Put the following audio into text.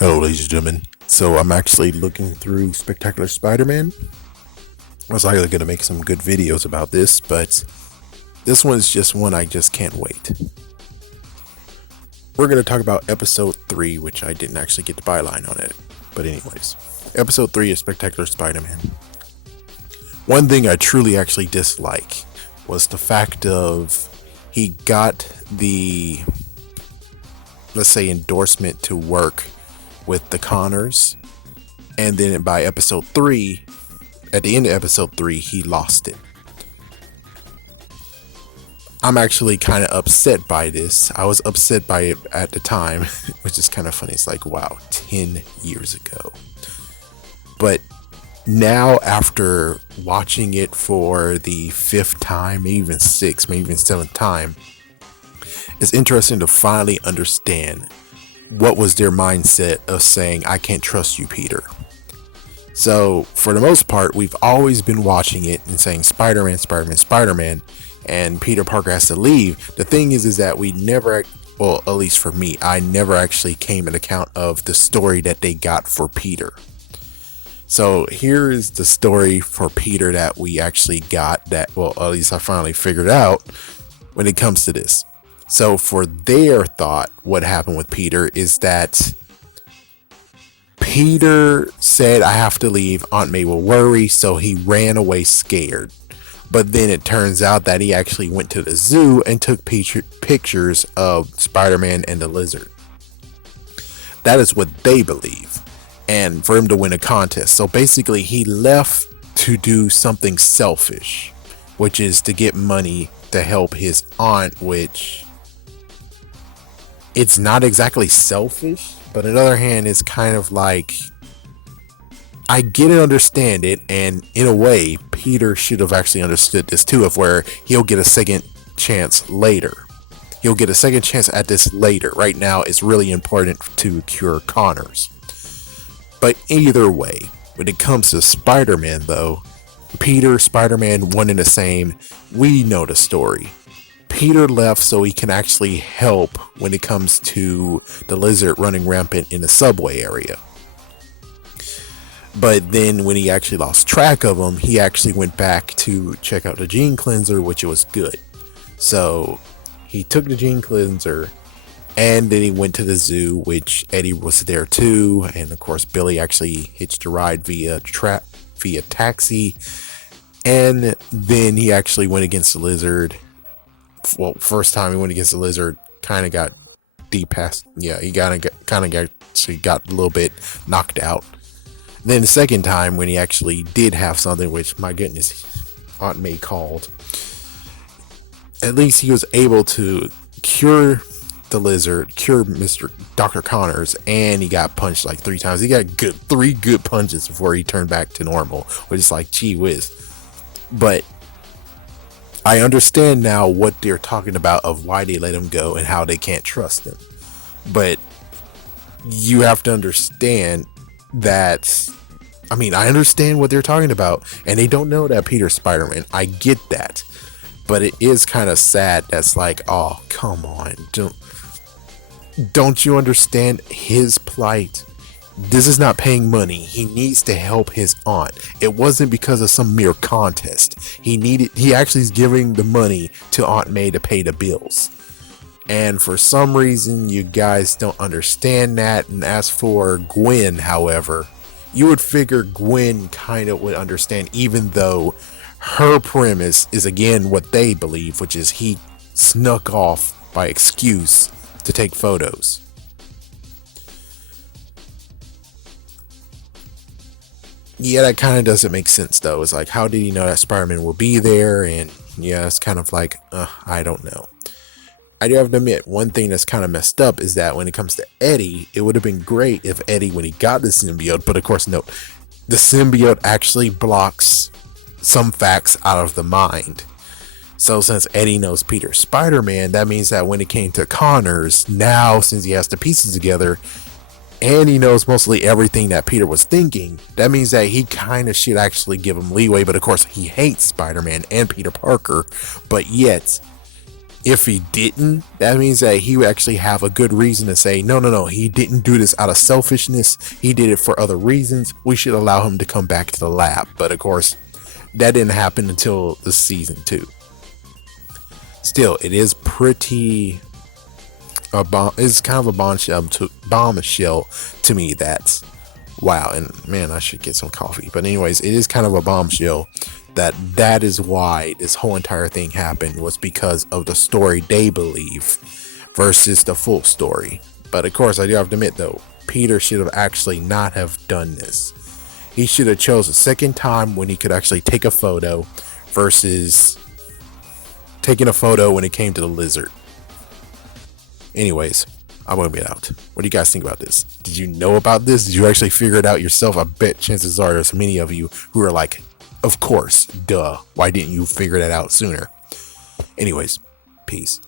Hello, ladies and gentlemen. So I'm actually looking through Spectacular Spider-Man. I was actually going to make some good videos about this, but this one's just one I just can't wait. We're going to talk about episode 3, which I didn't actually get the byline on it. But anyways, episode 3 of Spectacular Spider-Man. One thing I truly actually dislike was the fact of he got the, let's say, endorsement to work with the Connors, and then by episode 3, at the end of episode 3, he lost it. I'm actually kind of upset by this. I was upset by it at the time, which is kind of funny. It's like, wow, 10 years ago. But now, after watching it for the 5th time, maybe even 6th, maybe even 7th time, it's interesting to finally understand what was their mindset of saying, I can't trust you, Peter. So for the most part, we've always been watching it and saying Spider-Man, Spider-Man, Spider-Man, and Peter Parker has to leave. The thing is that we never, well, at least for me, I never actually came in account of the story that they got for Peter. So here is the story for Peter that we actually got, that, well, at least I finally figured out when it comes to this. So for their thought, what happened with Peter is that Peter said, I have to leave, Aunt May will worry, so he ran away scared. But then it turns out that he actually went to the zoo and took pictures of Spider-Man and the lizard. That is what they believe. And for him to win a contest. So basically he left to do something selfish, which is to get money to help his aunt, which it's not exactly selfish, but on the other hand, it's kind of like, I get and understand it, and in a way, Peter should have actually understood this too, of where he'll get a second chance later. He'll get a second chance at this later. Right now, it's really important to cure Connors. But either way, when it comes to Spider-Man though, Peter, Spider-Man, one and the same, we know the story. Peter left so he can actually help when it comes to the lizard running rampant in the subway area. But then when he actually lost track of him, he actually went back to check out the gene cleanser, which was good. So he took the gene cleanser and then he went to the zoo, which Eddie was there too. And of course, Billy actually hitched a ride via taxi. And then he actually went against the lizard. Well, first time he went against the lizard, kind of got depassed. Yeah, he got a little bit knocked out. Then the second time when he actually did have something, which my goodness, Aunt May called. At least he was able to cure the lizard, cure Dr. Connors, and he got punched like 3 times. He got 3 good punches before he turned back to normal, which is like, gee whiz. But I understand now what they're talking about of why they let him go and how they can't trust him. But you have to understand that, I mean, I understand what they're talking about, and they don't know that Peter's Spider-Man. I get that. But it is kind of sad that's like, oh, come on. Don't you understand his plight? This is not paying money. He needs to help his aunt. It wasn't because of some mere contest. He actually is giving the money to Aunt May to pay the bills. And for some reason, you guys don't understand that. And as for Gwen, however, you would figure Gwen kind of would understand, even though her premise is again what they believe, which is he snuck off by excuse to take photos. Yeah, that kind of doesn't make sense though. It's like, how did he know that Spider-Man will be there? And yeah, it's kind of like, I don't know. I do have to admit, one thing that's kind of messed up is that when it comes to Eddie, it would have been great if Eddie, when he got the symbiote, but of course, no, the symbiote actually blocks some facts out of the mind. So since Eddie knows Peter's Spider-Man, that means that when it came to Connors, now since he has the pieces together, and he knows mostly everything that Peter was thinking, that means that he kind of should actually give him leeway. But of course, he hates Spider-Man and Peter Parker, but yet If he didn't, that means that he would actually have a good reason to say, no, no, no, he didn't do this out of selfishness. He did it for other reasons. We should allow him to come back to the lab. But of course, that didn't happen until the season 2. Still, it is pretty it's kind of a bombshell to me. That's wow. And man, I should get some coffee. But anyways, it is kind of a bombshell that is why this whole entire thing happened, was because of the story they believe versus the full story. But of course, I do have to admit though, Peter should have actually not have done this. He should have chose a second time when he could actually take a photo versus taking a photo when it came to the lizard. Anyways, I'm gonna get out. What do you guys think about this? Did you know about this? Did you actually figure it out yourself? I bet chances are there's many of you who are like, of course, duh. Why didn't you figure that out sooner? Anyways, peace.